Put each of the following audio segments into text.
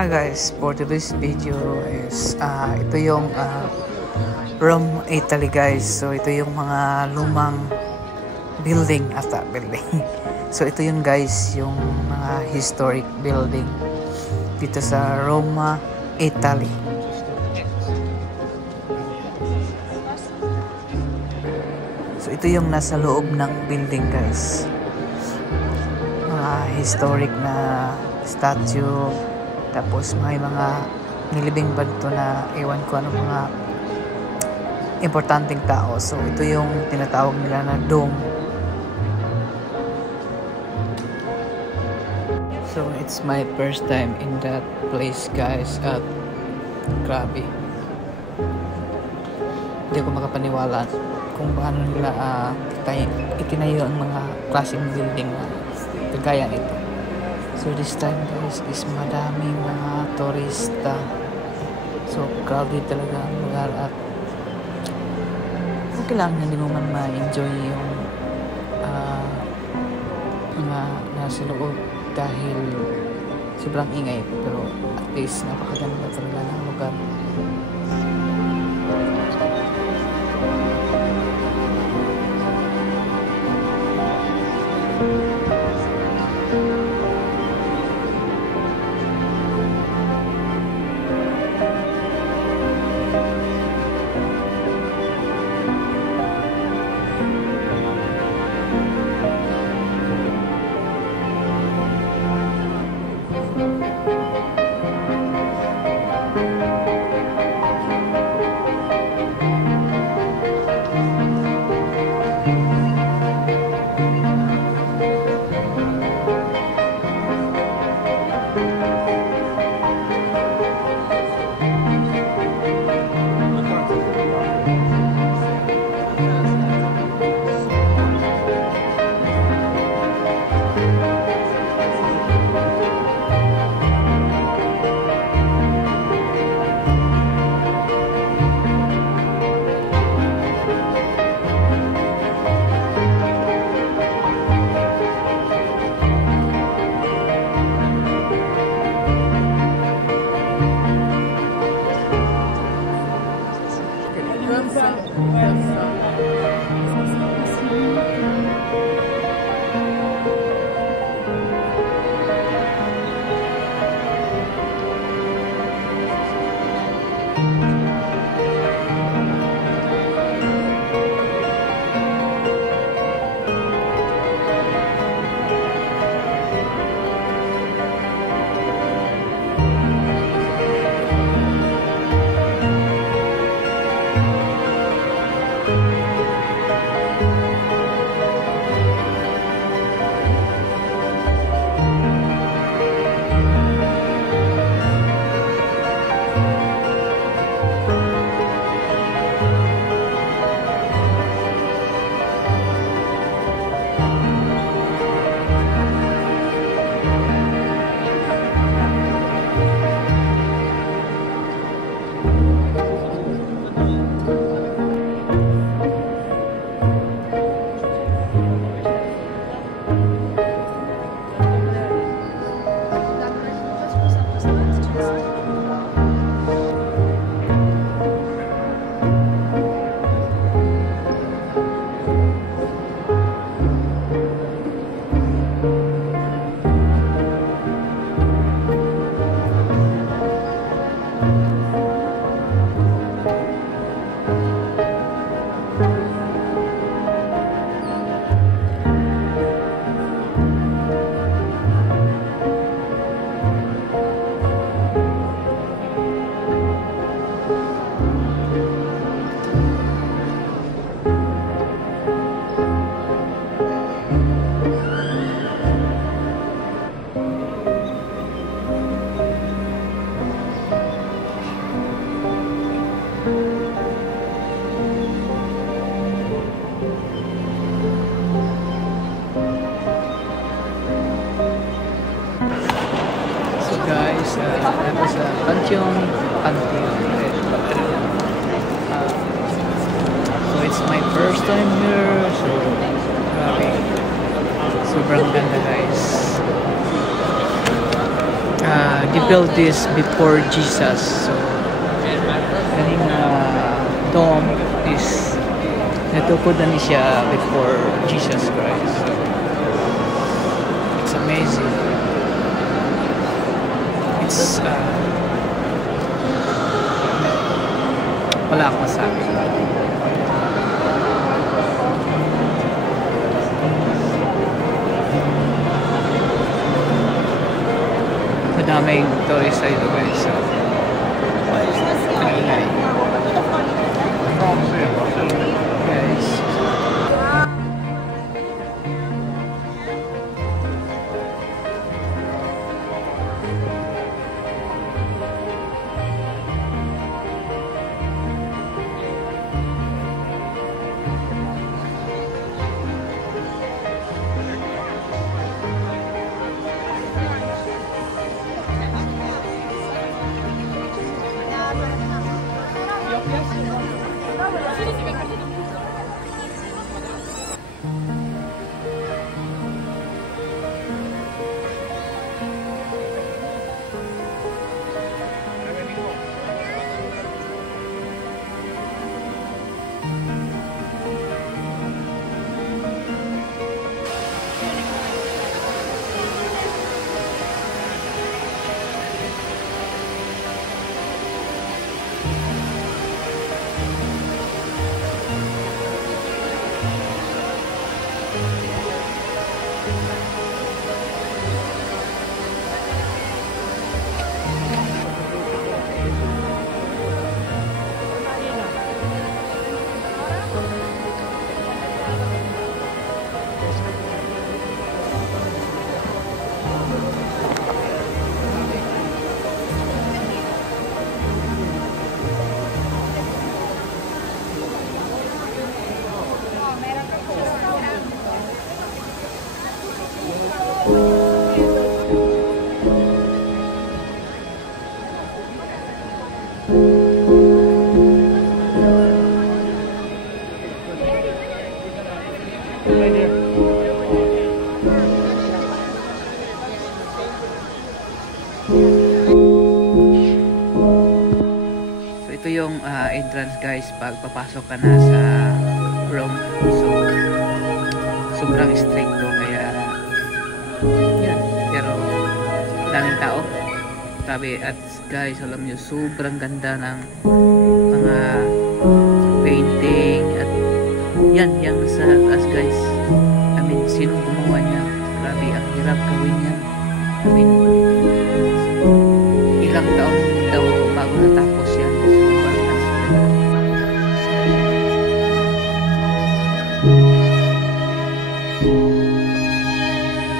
Hi guys, for today's video is ito yung Rome, Italy guys. So ito yung mga lumang building ata building. So ito yun guys, yung mga historic building dito sa Roma, Italy. So ito yung nasa loob ng building guys. Mga historic na statue. Tapos may mga nilibing banto na ewan ko ano mga importanteng tao. So ito yung tinatawag nila na dome. So it's my first time in that place guys at grabe. Hindi ko makapaniwala kung paano nila itinayo ang mga klaseng building na kagaya ito. So this time guys is madaming mga turista. So crowded talaga ang lugar at okay lang, hindi mo man ma-enjoy yung mga nasa loob dahil sobrang ingay, pero at least napakaganda talaga ng lugar. That was Pantheon. So it's my first time here. So grabe, sobrang ganda guys. they built this before Jesus. So kaning dome is natukod na ni siya before Jesus Christ. So, it's amazing. It's wala akong masabi. Madaming tourist sa ito guys. So, guys. So ito yung entrance guys pag papasok ka na sa Rome. So sobrang strict to kaya yan, pero daming tao. Grabe, at guys alam nyo sobrang ganda ng mga painting at yan yung sa taas guys. I mean sinong gumawa niya, grabe ang hirap gawin yan. I mean ilang taon daw bago natapos yan.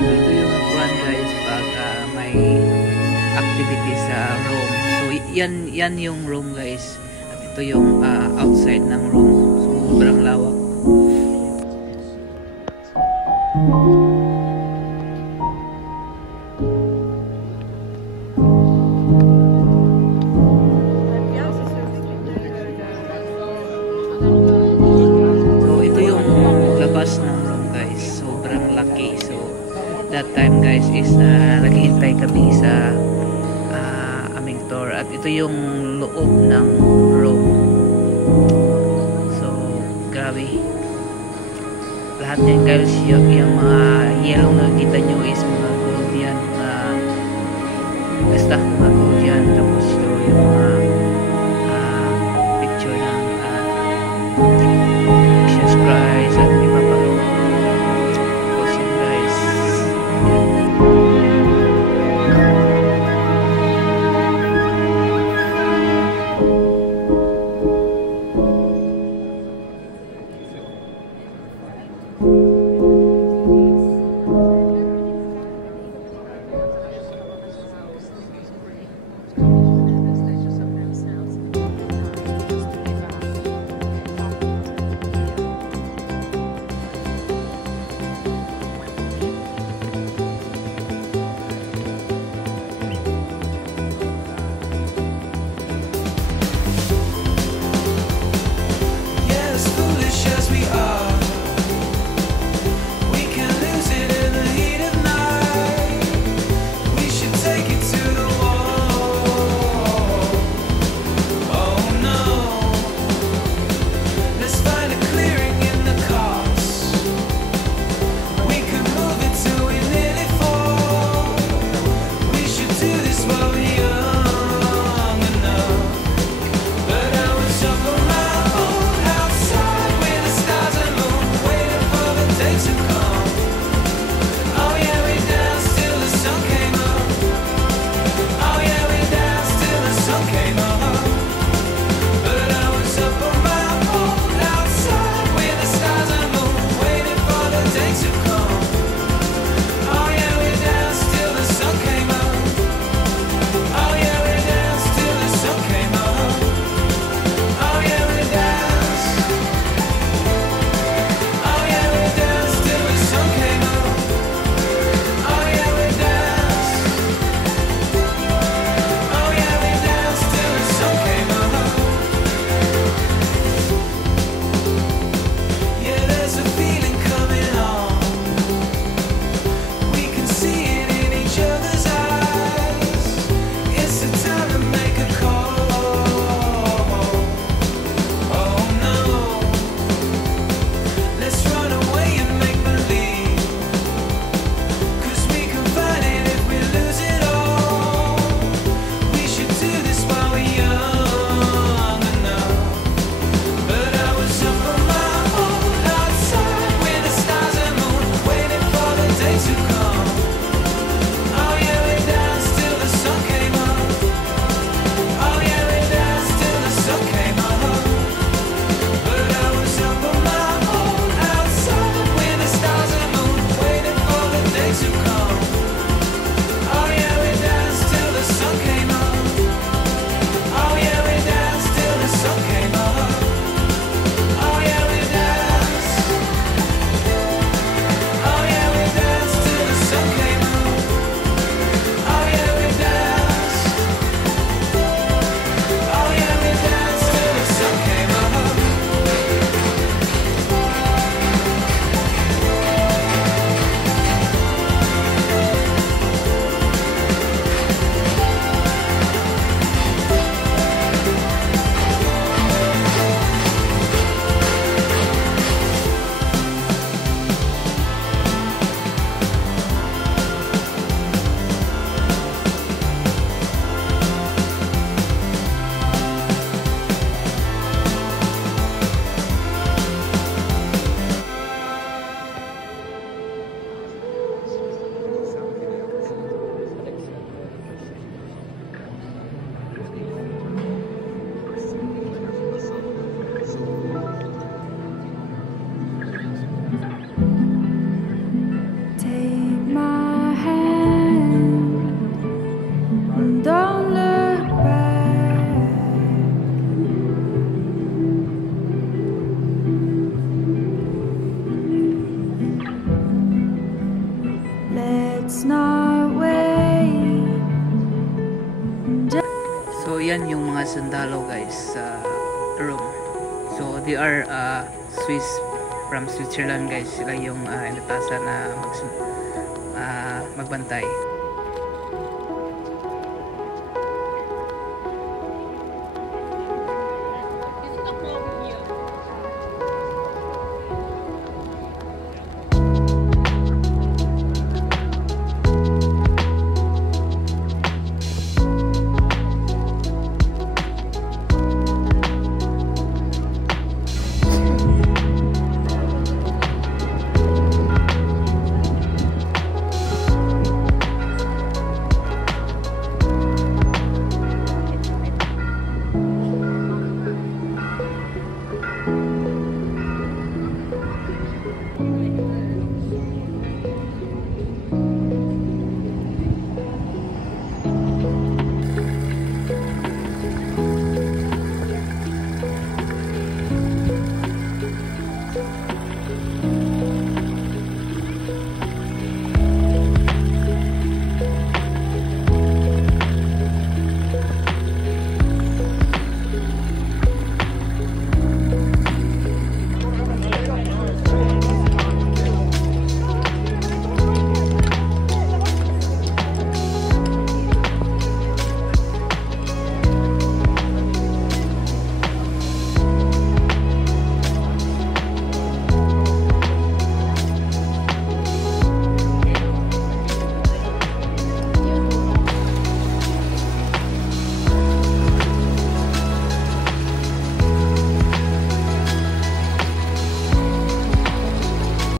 So ito yung one guys pag may activity sa Rome. So yan yung Rome guys. At ito yung outside ng Rome. Sobrang lawak. So ito yung labas ng Rome guys. Sobrang laki. So that time guys is naghihintay kami sa aming tour at ito yung loob ng Rome. So grabe, lahat yan guys, yung mga yellow na kita nyo is mga gold yan, basta mga gold yan. Tapos ito yung mga picture ng Jesus Christ at iba pa. Tapos yun guys, Don't look back. Let's not wait. So yan yung mga sundalo guys sa Rome. So they are Swiss, from Switzerland guys. Sila yung inatasan na magbantay.